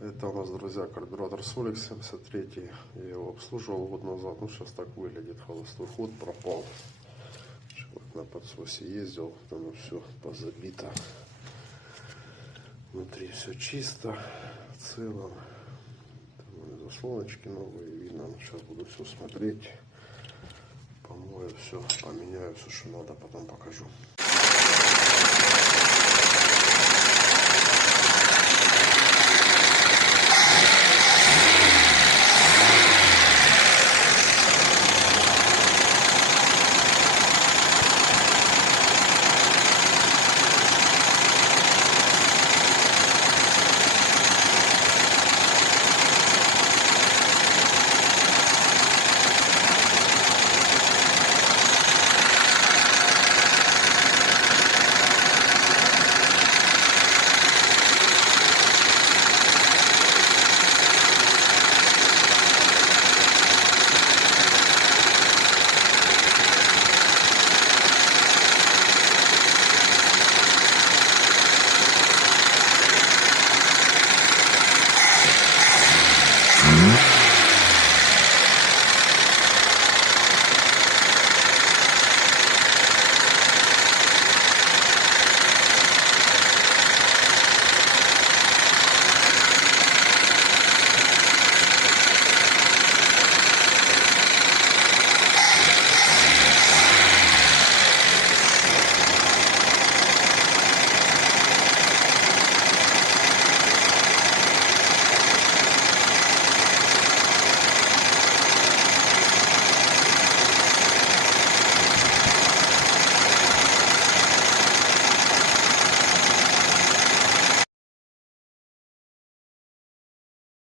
Это у нас, друзья, карбюратор Solix 73. Я его обслуживал год назад. Ну, сейчас так выглядит. Холостой ход пропал. Человек на подсосе ездил. Там все позабито. Внутри все чисто. В целом. Там заслоночки новые. Видно. Сейчас буду все смотреть. Помою все. Поменяю все, что надо. Потом покажу.